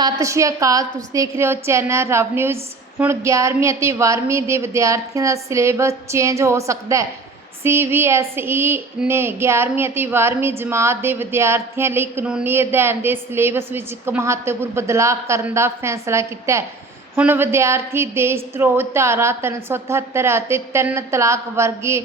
ਸਤਿ ਸ਼੍ਰੀ ਅਕਾਲ, ਤੁਸੀਂ ਦੇਖ ਰਹੇ ਹੋ ਚੈਨਲ ਰਵ ਨਿਊਜ਼। ਹੁਣ 11ਵੀਂ ਅਤੇ 12ਵੀਂ ਦੇ ਵਿਦਿਆਰਥੀਆਂ ਦਾ ਸਿਲੇਬਸ ਚੇਂਜ ਹੋ ਸਕਦਾ ਹੈ। ਸੀਬੀਐਸਈ ਨੇ 11ਵੀਂ ਅਤੇ 12ਵੀਂ ਜਮਾਤ ਦੇ ਵਿਦਿਆਰਥੀਆਂ ਲਈ ਕਾਨੂੰਨੀ ਅਧਿਐਨ ਦੇ ਸਿਲੇਬਸ ਵਿੱਚ ਇੱਕ ਮਹੱਤਵਪੂਰਨ ਬਦਲਾਅ ਕਰਨ ਦਾ ਫੈਸਲਾ ਕੀਤਾ ਹੈ। ਹੁਣ ਵਿਦਿਆਰਥੀ ਦੇਸ਼ ਧਰੋਹ, ਧਾਰਾ 377 ਅਤੇ ਤਿੰਨ ਤਲਾਕ ਵਰਗੇ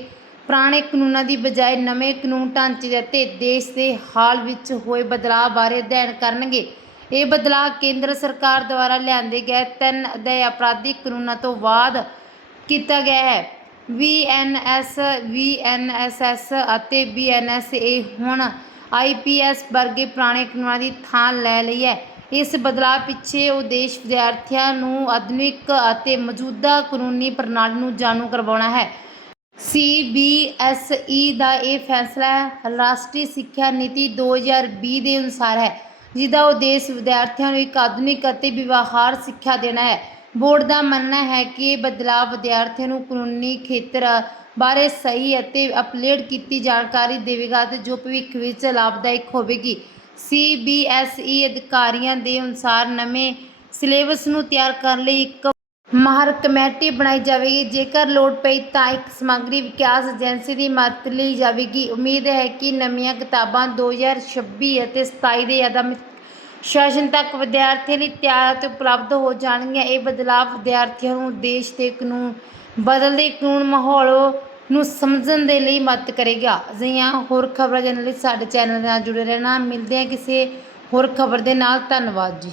ਪੁਰਾਣੇ ਕਾਨੂੰਨਾਂ ਦੀ ਬਜਾਏ ਨਵੇਂ ਕਾਨੂੰਨ ਢਾਂਚੇ ਅਤੇ ਦੇਸ਼ ਦੇ ਹਾਲ ਵਿੱਚ ਹੋਏ ਬਦਲਾਅ ਬਾਰੇ ਅਧਿਐਨ ਕਰਨਗੇ। ਇਹ ਬਦਲਾਅ ਕੇਂਦਰ ਸਰਕਾਰ ਦੁਆਰਾ ਲਿਆਂਦੇ ਗਏ ਤਿੰਨ ਅਧਿਆਇ ਅਪਰਾਧਿਕ ਕਾਨੂੰਨਾਂ ਤੋਂ ਬਾਅਦ ਕੀਤਾ ਗਿਆ ਹੈ। ਵੀਐਨਐਸ ਵੀਐਨਐਸਐਸ ਅਤੇ ਬੀਐਨਐਸਏ ਹੁਣ ਆਈਪੀਐਸ ਵਰਗੇ ਪੁਰਾਣੇ ਕਾਨੂੰਨਾਂ ਦੀ ਥਾਂ ਲੈ ਲਈ ਹੈ। ਇਸ ਬਦਲਾਅ ਪਿੱਛੇ ਉਦੇਸ਼ ਵਿਦਿਆਰਥੀਆਂ ਨੂੰ ਆਧੁਨਿਕ ਅਤੇ ਮੌਜੂਦਾ ਕਾਨੂੰਨੀ ਪ੍ਰਣਾਲੀ ਨੂੰ ਜਾਣੂ ਕਰਵਾਉਣਾ ਹੈ। ਸੀਬੀਐਸਈ ਦਾ ਇਹ ਫੈਸਲਾ ਰਾਸ਼ਟਰੀ ਸਿੱਖਿਆ ਨੀਤੀ 2020 ਦੇ ਅਨੁਸਾਰ ਹੈ। ਜਿਹਦਾ ਉਦੇਸ਼ ਵਿਦਿਆਰਥੀਆਂ ਨੂੰ ਇੱਕ ਆਧੁਨਿਕ ਅਤੇ ਵਿਵਹਾਰ ਸਿੱਖਿਆ ਦੇਣਾ ਹੈ। ਬੋਰਡ ਦਾ ਮੰਨਣਾ ਹੈ ਕਿ ਇਹ ਬਦਲਾਅ ਵਿਦਿਆਰਥੀਆਂ ਨੂੰ ਕਾਨੂੰਨੀ ਖੇਤਰ ਬਾਰੇ ਸਹੀ ਅਤੇ ਅਪਡੇਟ ਕੀਤੀ ਜਾਣਕਾਰੀ ਦੇਵੇਗਾ ਅਤੇ ਜੋ ਭਵਿੱਖ ਵਿੱਚ ਲਾਭਦਾਇਕ ਹੋਵੇਗੀ। ਸੀਬੀਐਸਈ ਅਧਿਕਾਰੀਆਂ ਦੇ ਅਨੁਸਾਰ ਨਵੇਂ ਸਿਲੇਬਸ ਨੂੰ ਤਿਆਰ ਕਰਨ ਲਈ ਇੱਕ ਮਾਹਰ ਕਮੇਟੀ ਬਣਾਈ ਜਾਵੇਗੀ। ਜੇਕਰ ਲੋੜ ਪਈ ਤਾਂ ਇੱਕ ਸਮੱਗਰੀ ਵਿਕਾਸ ਏਜੰਸੀ ਦੀ ਮਦਦ ਲਈ ਜਾਵੇਗੀ। ਉਮੀਦ ਹੈ ਕਿ ਨਵੀਆਂ ਕਿਤਾਬਾਂ 2026 ਅਤੇ 27 ਦੇ ਆਦਮਿਕ ਸ਼ਾਸਨ ਤੱਕ ਵਿਦਿਆਰਥੀਆਂ ਲਈ ਤਿਆਰ ਅਤੇ ਉਪਲਬਧ ਹੋ ਜਾਣਗੀਆਂ। ਇਹ ਬਦਲਾਅ ਵਿਦਿਆਰਥੀਆਂ ਨੂੰ ਦੇਸ਼ ਦੇ ਕਾਨੂੰਨ ਬਦਲਦੇ ਕਾਨੂੰਨ ਮਾਹੌਲ ਨੂੰ ਸਮਝਣ ਦੇ ਲਈ ਮਦਦ ਕਰੇਗਾ। ਅਜਿਹੀਆਂ ਹੋਰ ਖਬਰਾਂ ਜਾਣਨ ਲਈ ਸਾਡੇ ਚੈਨਲ ਨਾਲ ਜੁੜੇ ਰਹਿਣਾ। ਮਿਲਦੇ ਹਾਂ ਕਿਸੇ ਹੋਰ ਖਬਰ ਦੇ ਨਾਲ। ਧੰਨਵਾਦ ਜੀ।